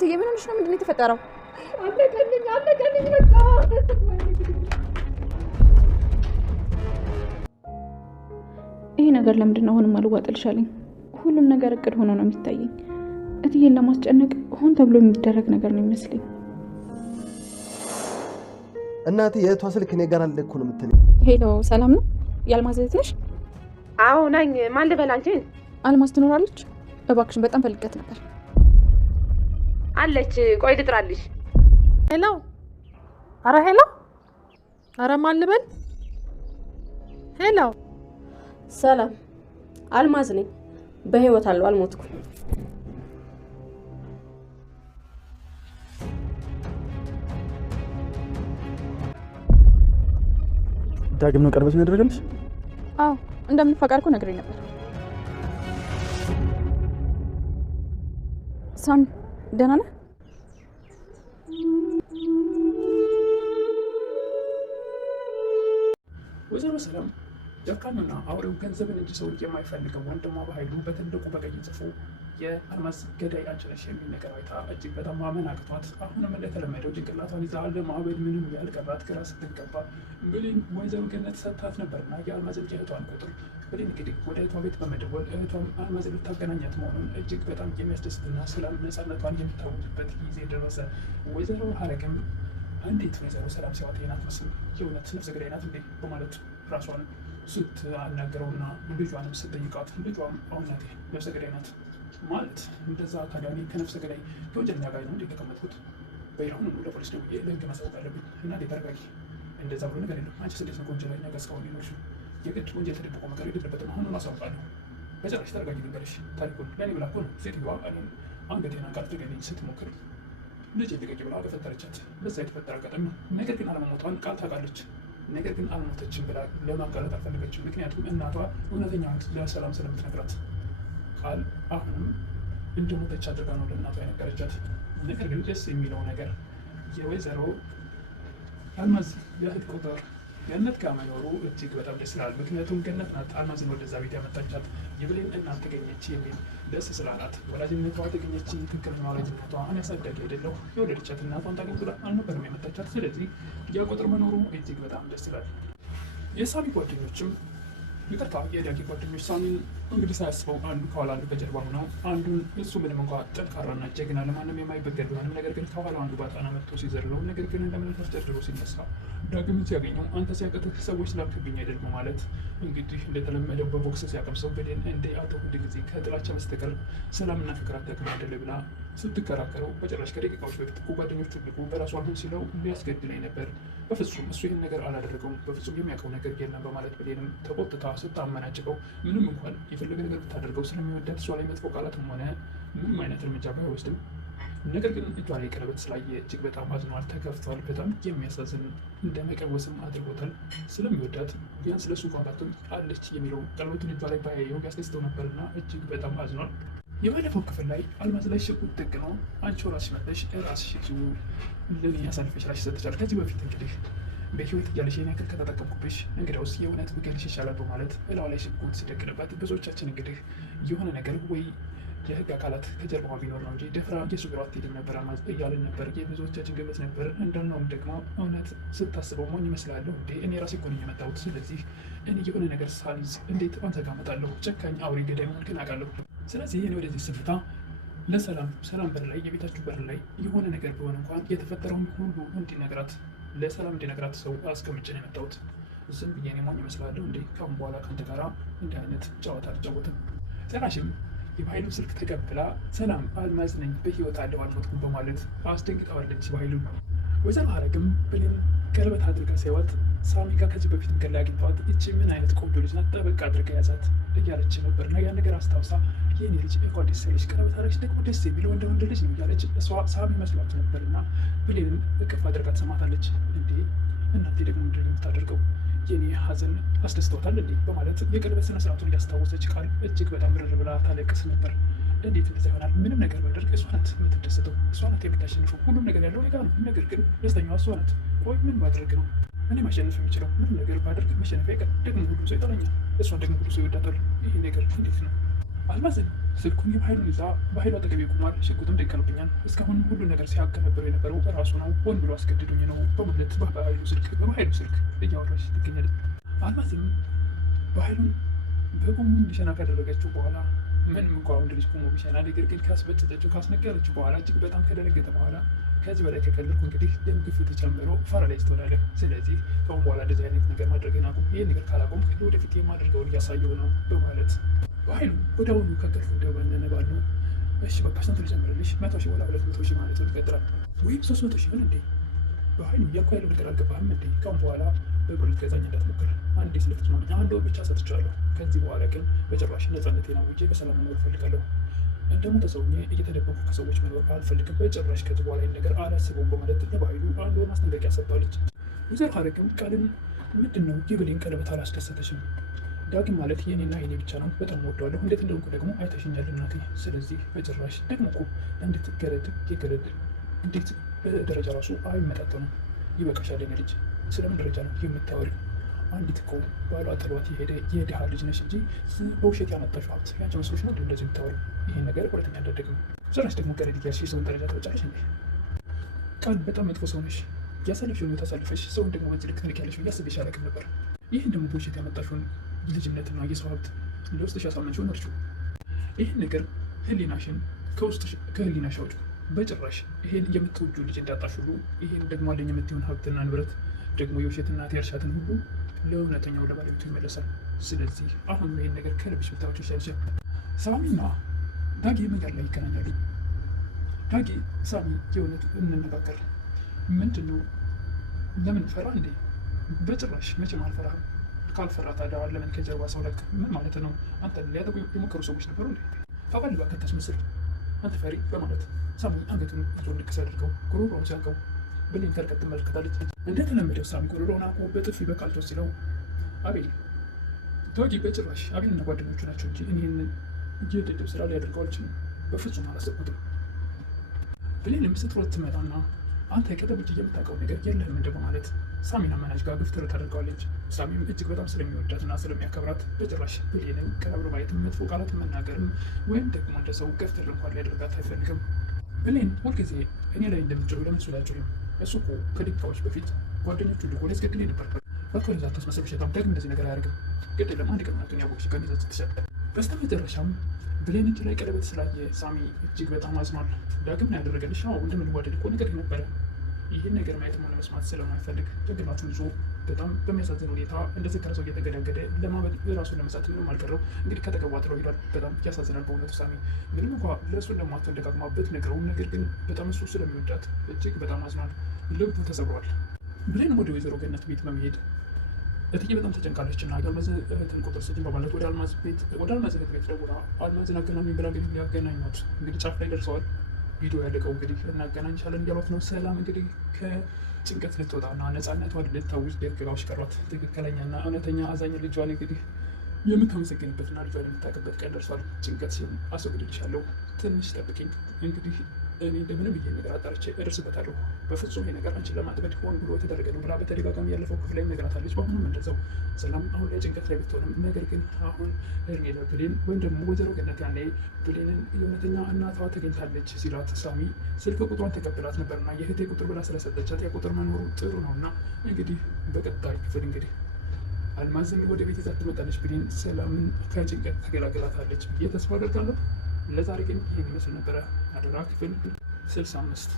እትዬ ምን ሆነሽ ነው? ምንድን ነው የተፈጠረው? አለቀልኝ በቃ። ይሄ ነገር ለምንድን ነው አሁንም አልዋጥልሻለኝ? ሁሉም ነገር እቅድ ሆኖ ነው የሚታየኝ። እትዬን ለማስጨነቅ ሆን ተብሎ የሚደረግ ነገር ነው የሚመስለኝ። እናቴ የእህቷ ስልክ እኔ ጋር አለ እኮ ነው የምትለኝ። ሄሎ ሰላም ነው? የአልማዝ እህት ነሽ? አዎ ነኝ። ማን ልበል አንቺን? አልማዝ ትኖራለች? እባክሽን በጣም ፈልጋት ነበር። አለች። ቆይ ልጥራልሽ። ሄሎ ሄሎ ኧረ ማን ልበል? ሄሎ ሰላም አልማዝ ነኝ። በህይወት አለው አልሞትኩም። ዳግም ነው ቀርበሽ ነው ያደረገልሽ? አዎ እንደምንፋቀር እኮ ነግሬኝ ነበር። ሳሚ ደህና ነህ? ወይዘሮ ሰላም ደካማና አውሬው ገንዘብን እንጂ ሰው የማይፈልገው ወንድሟ በኃይሉ በትልቁ በቀይ ጽፎ የአልማዝ ገዳይ አንቺ ነሽ የሚል ነገር አይታ እጅግ በጣም ማመን አቅቷት አሁንም እንደተለመደው ጭንቅላቷን ይዛ ለማዕበል ምንም ያልቀራት ግራ ስትገባ ብሌን ወይዘሮ ገነት ሰጥታት ነበርና የአልማዝ ልጅ እህቷን ቁጥር ብሌን እንግዲህ ወደ እህቷ ቤት በመደወል እህቷም አልማዝ ልታገናኛት መሆኑን እጅግ በጣም የሚያስደስትና ሰላም ነፃነቷን የምታወጅበት ጊዜ ደረሰ። ወይዘሮ ሀረግም እንዴት ወይዘሮ ሰላም ሲያወት ናት መስል የእውነት ነፍሰ ገዳይ ናት እንዴ በማለት ራሷን ስትናገረውና ልጇንም ስትጠይቃት ልጇም አሁናቴ ነፍሰ ገዳይ ናት ማለት እንደዛ ታዲያ እኔ ከነፍሰ ገዳይ ከወንጀለኛ ጋር ነው እንዴ ተቀመጥኩት? በይሁን ለፖሊስ ደውዬ ለህግ ማሳወቅ አለብኝ እና ተረጋጊ። እንደዛ ብሎ ነገር የለም። አንቺ ስሌት ነው ወንጀለኛ ጋር እስካሁን ሊኖርሽ የግድ ወንጀል ተደብቆ መቀር የሌለበትም። አሁኑን አሳውቃለሁ። በጨራሽ ተረጋጊ ልንገርሽ። ታሪኩን ለእኔ ብላ እኮ ነው ሴትዮዋ እኔን አንገቴን አንቃት ትገለኝ ስትሞክር ልጅ ልቀቂ ብላ ገፈተረቻት። በዛ የተፈጠረ አጋጣሚ ነገር ግን አለመሞቷን ቃል ታውቃለች። ነገር ግን አልሞተችም ብላ ለማጋለጥ አልፈለገችም። ምክንያቱም እናቷ እውነተኛውን ለሰላም ስለምትነግራት ቃል አሁንም እንደሞተች አድርጋ ነው ለእናቷ የነገረቻት። ነገር ግን ደስ የሚለው ነገር የወይዘሮ አልማዝ የእህት ቁጥር ገነት ጋር መኖሩ እጅግ በጣም ደስ ይላል። ምክንያቱም ገነት ናት አልማዝን ወደዛ ቤት ያመጣቻት። የብሌን እናት ተገኘች የሚል ደስ ስላላት ወላጅነቷ ተገኘች። ትክክለኛ ወላጅነቷ እኔ አሳዳጊ አይደለሁ የወለደቻት እናቷን ታገኝ ብላ አልነበረም ያመጣቻት። ስለዚህ ያ ቁጥር መኖሩ እጅግ በጣም ደስ ይላል። የሳሚ ጓደኞችም ይቅርታ የዳጊ ጓደኞች ሳሚን እንግዲህ ሳያስበው አንዱ ከኋላ አንዱ ከጀርባ ሆነው አንዱን እሱ ምንም እንኳ ጠንካራና ጀግና ለማንም የማይበገር ቢሆንም ነገር ግን ከኋላ አንዱ ባጣና መጥቶ ሲዘርረው ነገር ግን እንደምን ተስደርድሮ ሲነሳ ዳግም ሲያገኘው አንተ ሲያቀጥህ ሰዎች ስላልክብኝ አይደል ማለት እንግዲህ እንደተለመደው በቦክስ ሲያቀምሰው ብሌን እንደ አቶ ሁሉ ጊዜ ከጥላቻ በስተቀር ሰላምና ፍቅር አታውቅም አይደል ብላ ስትከራከረው በጭራሽ ከደቂቃዎች በፊት ጓደኞቹ ልቁ በራሱ አልሆን ሲለው ሊያስገድለኝ ነበር። በፍጹም እሱ ይህን ነገር አላደረገውም፣ በፍጹም የሚያውቀው ነገር የለም በማለት ብሌንም ተቆጥታ ስታመናጭቀው ምንም እንኳን የፈለገ ነገር ብታደርገው ስለሚወዳት እሷ ላይ መጥፎ ቃላትም ሆነ ምንም አይነት እርምጃ ባይወስድም ነገር ግን እጇ ላይ ቀለበት ስላየ እጅግ በጣም አዝኗል፣ ተከፍቷል። በጣም የሚያሳዝን እንደ መቀወስም አድርጎታል። ስለሚወዳት ቢያንስ ለሱ ቋንቋቱን አለች የሚለው ቀለበቱን እጇ ላይ ባያየው ያስደስተው ነበርና እጅግ በጣም አዝኗል። የባለፈው ክፍል ላይ አልማዝ ላይ ሽጉጥ ደቅኖ አንቺ ራስሽ መጥተሽ ራስሽ ለኔ ያሳልፈሽ ራስሽ ሰጥቻለሁ። ከዚህ በፊት እንግዲህ በህይወት እያለሽ የኔ ያክል ከተጠቀምኩብሽ እንግዲያውስ የእውነት ብገልሽ ይሻላል በማለት እላው ላይ ሽጉጥ ሲደቅንበት ብዙዎቻችን እንግዲህ የሆነ ነገር ወይ የህግ አካላት ከጀርባዋ ቢኖር ነው እንጂ ደፍራ የሱ ቢሮ አትሄድም ነበር አልማዝ እያልን ነበር። የብዙዎቻችን ግምት ነበር። እንዳልነውም ደግሞ እውነት ስታስበው ሞኝ ይመስላለሁ እንዴ? እኔ ራሴ እኮ ነኝ የመጣሁት። ስለዚህ እኔ የሆነ ነገር ሳልይዝ እንዴት አንተ ጋር እመጣለሁ? ጨካኝ አውሬ ገዳይ መሆን ግን አውቃለሁ። ስለዚህ እኔ ወደዚህ ስፍታ ለሰላም በር ላይ የቤታችሁ በር ላይ የሆነ ነገር ቢሆን እንኳን የተፈጠረውን ሁሉ እንዲነግራት ለሰላም እንዲነግራት ሰው አስቀምጬ ነው የመጣሁት። ዝም ብዬ እኔ ሞኝ ይመስላለሁ እንዴ? ካሁን በኋላ ከአንተ ጋር እንዲህ አይነት ጨዋታ አልጫወትም። ጭራሽም የባህሉ ስልክ ተቀብላ ሰላም አልማዝ ነኝ በህይወት አለሁ አልሞትኩም በማለት አስደንግጠዋለች ባህሉ። ወይዘሮ ሀረግም ብሌን ቀለበት አድርጋ ሲያዩት ሳሚ ጋር ከዚህ በፊት ገላ አግኝተዋት እቺ ምን አይነት ቆንጆ ልጅ ናት ጠበቅ አድርጋ ያዛት እያለች ነበር እና ያን ነገር አስታውሳ የኔ ልጅ እንኳን ደስ ያለሽ ቀለበት አድርገሽ ደግሞ ደስ የሚለው እንደ ወንድ ልጅ ነው እያለች እሷ ሳሚ መስሏት ነበር እና ብሌንን እቅፍ አድርጋ ትሰማታለች። እንዴ እናቴ ደግሞ ምንድን ነው የምታደርገው? የኔ ሀዘን አስደስተውታል እንዴ በማለት የቀለበት ስነስርዓቱን እያስታወሰች ቃል እጅግ በጣም ርር ብላ ታለቅስ ነበር። እንዴት እንደዛ ይሆናል? ምንም ነገር ባደርግ እሷ ናት የምትደሰተው፣ እሷ ናት የምታሸንፈው። ሁሉም ነገር ያለው ነገር ነው። ነገር ግን ደስተኛዋ እሷ ናት። ቆይ ምን ባደርግ ነው እኔ ማሸነፍ የሚችለው? ምንም ነገር ባደርግ መሸነፍ አይቀር። ደግሞ ሁሉም ሰው ይጠላኛል፣ እሷን ደግሞ ሁሉ ሰው ይወዳታል። ይሄ ነገር እንዴት ነው? አልማዝን ስልኩን የኃይሉን ይዛ በኃይሉ አጠገቤ ቁሟል። ሽጉጥም ደቀንብኛል። እስካሁን ሁሉ ነገር ሲያቀናብረው የነበረው እራሱ ነው። ሆን ብሎ አስገድዶኝ ነው በማለት በኃይሉ ስልክ እያወራች ትገኛለች። አልማዝም በኃይሉን በቆሙ እንዲሸና ካደረገችው በኋላ ምንም እንኳ ወንድ ልጅ ቆሞ ቢሸና ነገር ግን ካስበጨጨችው ካስነገረችው በኋላ እጅግ በጣም ከደነገጠ በኋላ ከዚህ በላይ ከቀለድኩ እንግዲህ ደም ግፊት ጨምሮ ፓራላይዝ ትሆናለህ። ስለዚህ ከአሁን በኋላ እንደዚህ አይነት ነገር ማድረግን አቁም። ይህን ነገር ካላቆም ወደፊት የማደርገውን እያሳየው ነው በማለት በኃይሉ ወደ አሁኑ ከእንቅልፉ እንደባነነ ባለው እሺ በቃ ስንት ልጨምርልሽ? 100 ሺህ ወላ 200 ሺህ ማለት ይቀጥላል ወይም 300 ሺህ እንዴ? በኃይሉ እያልኩ ያለው ነገር አልገባህም እንዴ? ከአሁን በኋላ በብር ልትገዛኝ እንዳትሞክር። አንዴ ስለተስማማኝ 1 ወር ብቻ ሰጥቻለሁ። ከዚህ በኋላ ግን በጭራሽ ነፃነቴን አውጄ በሰላም መኖር እፈልጋለሁ። እንደሞተ ሰውዬ እየተደበቁ ከሰዎች መኖር አልፈልግም። በጭራሽ ከዚህ በኋላ ይህን ነገር አላስበውም በማለት ለበኃይሉ 1 ወር ማስጠንቀቂያ ሰጥታለች። ወይዘሮ ሀረግም ቃልን ምንድን ነው የብሌን ቀለበት አላስደሰተሽም? ዳግም ማለት የኔና የኔ ብቻ ነው። በጣም ወደዋለሁ። እንዴት እንደሆንኩ ደግሞ አይተሽኛል እናቴ። ስለዚህ በጭራሽ ደግሞ እኮ እንዴት እንዴት በደረጃ ራሱ አይመጣጠኑም። ይበቃሻል የኔ ልጅ። ስለምን ደረጃ ነው የምታወሪው? አንዲት እኮ ባሏ ጥሏት የሄደ የድሃ ልጅ ነሽ እንጂ በውሸት ያመጣሽው ሀብት ያንቺ መስሎሽ ነው እንደዚህ የምታወሪው? ይሄን ነገር ሁለተኛ እንዳትደግም። ጭራሽ ደግሞ ቀለድ እያልሽ የሰውን ደረጃ ትወጫለሽ እንዴ? ቃል በጣም መጥፎ ሰው ነሽ። ያሳለፍሽውን ሕይወት አሳልፈሽ ሰውን ደግሞ በዚህ ልክ ትንቂያለሽ ብዬ አስቤሽ አላውቅም ነበር። ይህን ደግሞ በውሸት ያመጣሽውን ልጅነትና የሰው ሀብት ለውስጥሽ ያሳመንሽውን እርሺው። ይህን ነገር ህሊናሽን ከህሊናሽ አውጪው። በጭራሽ ይሄን የምትወጂው ልጅ እንዳጣሽ ሁሉ ይሄን ደግሞ አለኝ የምትሆን ሀብትና ንብረት ደግሞ የውሸትና የእርሻትን ሁሉ ለእውነተኛው ለባለቤቱ ይመለሳል። ስለዚህ አሁን ይህን ነገር ከልብሽ ብታወጪው ይሻልሻል። ሳሚና ዳጊ መንገድ ላይ ይገናኛሉ። ዳጊ ሳሚ የእውነት እንነጋገር። ምንድን ነው? ለምን ፈራ እንዴ? በጭራሽ መቼም አልፈራህም። ካልፈራ ታዲያ ለምን ከጀርባ ሰው ለቅ? ምን ማለት ነው? አንተ ሊያጠቁ የሞከሩ ሰዎች ነበሩ እንዴ? ታባል ባከታች ምስል አንተ ፈሪ በማለት ሳሚ አንገቱን ይዞ ንቅስ አድርገው ጉሮሮውን ሲያንቀው ብሌን ከርቀት ትመለከታለች። እንደተለመደው ሳሚ ጉሮሮውን አቁሞ በጥፊ በቃልቶ ሲለው አቤል ዳጊ በጭራሽ አቤልና ጓደኞቹ ናቸው እንጂ እኔን የድድብ ስራ ሊያደርገው አልችልም። በፍጹም አላሰብኩትም። ብሌንም ስትሮጥ ትመጣና አንተ ቀደም ብዬ የምታውቀው ነገር የለህም እንደ በማለት ሳሚን አመናጭ ጋር ግፍትር ታደርገዋለች። ሳሚም እጅግ በጣም ስለሚወዳትና ስለሚያከብራት በጭራሽ ብሌንን ቀረብሮ ማየት፣ መጥፎ ቃላት መናገርም ወይም ደግሞ እንደ ሰው ገፍትር እንኳን ሊያደርጋት አይፈልግም። ብሌን ሁልጊዜ እኔ ላይ እንደምትጮህ ለምን ስላችሁም እሱ እኮ ከደቂቃዎች በፊት ጓደኞቹ ልኮ ሊያስገድል ነበር። በኮሌዛ ተስመስል በሸታም ደግም እንደዚህ ነገር አያደርግም። ግድ የለም አንድ ቀን ናቱን ያወቅሽ ቀን ይዘት ትሰጠ። በስተመጨረሻም ብሌን እጅ ላይ ቀለበት ስላየ ሳሚ እጅግ በጣም አዝኗል። ዳግም ያደረገልሽ አዎ እንደምንዋደድ እኮ ነገር ነበረ። ይህን ነገር ማየትም ሆነ መስማት ስለማይፈልግ ጭንቅላቱን ይዞ በጣም በሚያሳዝን ሁኔታ እንደዘከረ ሰው እየተገዳገደ ለማበድ ራሱን ለመሳት ምንም አልቀረው። እንግዲህ ከተቀዋጥለው ሄዷል። በጣም ያሳዝናል በእውነቱ ሳሚ ምንም እንኳ ለእሱ እንደማትሆን ደጋግማበት ነግረውን፣ ነገር ግን በጣም እሱ ስለሚወዳት እጅግ በጣም አዝኗል። ልቡ ተሰብሯል። ብሌን ወደ ወይዘሮ ገነት ቤት በመሄድ እትዬ በጣም ተጨንቃለች እና የአልማዝ እህትን ቁጥር ስጪኝ በማለት ወደ አልማዝ እህት ቤት ደውላ አልማዝን አገናኙኝ ብላ እንግዲህ ሊያገናኟት እንግዲህ ጫፍ ላይ ደርሰዋል። ቪዲዮ ያለቀው እንግዲህ እናገናኝሻለን እያሏት ነው። ሰላም እንግዲህ ከጭንቀት ልትወጣና ነፃነቷን ልታውጅ ደርግጋዎች ቀሯት። ትክክለኛና እውነተኛ አዛኝ ልጇን እንግዲህ የምታመሰግንበትና ልጇን የምታውቅበት ቀን ደርሷል። ጭንቀት ሲሆን አስወግድልሻለሁ፣ ትንሽ ጠብቂኝ፣ እንግዲህ እኔ እንደምንም ብዬ ነገር አጣርቼ እደርስበታለሁ። በፍጹም ይሄ ነገር አንቺን ለማጥመድ ሆን ብሎ የተደረገ ነው ብላ በተደጋጋሚ ያለፈው ክፍል ላይ ነግራታለች። በአሁኑም እንደዛው ሰላም አሁን ላይ ጭንቀት ላይ ብትሆንም ነገር ግን አሁን ሄርሜላ ብሌን ወይም ደግሞ ወይዘሮ ገነት ያኔ ብሌንን የእውነተኛ እናቷ ተገኝታለች ሲላት ሳሚ ስልክ ቁጥሯን ተቀብላት ነበርና የእህቴ ቁጥር ብላ ስለሰጠቻት የቁጥር መኖሩ ጥሩ ነው እና እንግዲህ በቀጣይ ክፍል እንግዲህ አልማዝን ወደ ቤት ይዛት ትመጣለች። ብሌን ሰላምን ከጭንቀት ተገላግላታለች ብዬ ተስፋ አደርጋለሁ። ለዛሬ ግን ይህን ይመስል ነበረ። አደራ ክፍል 65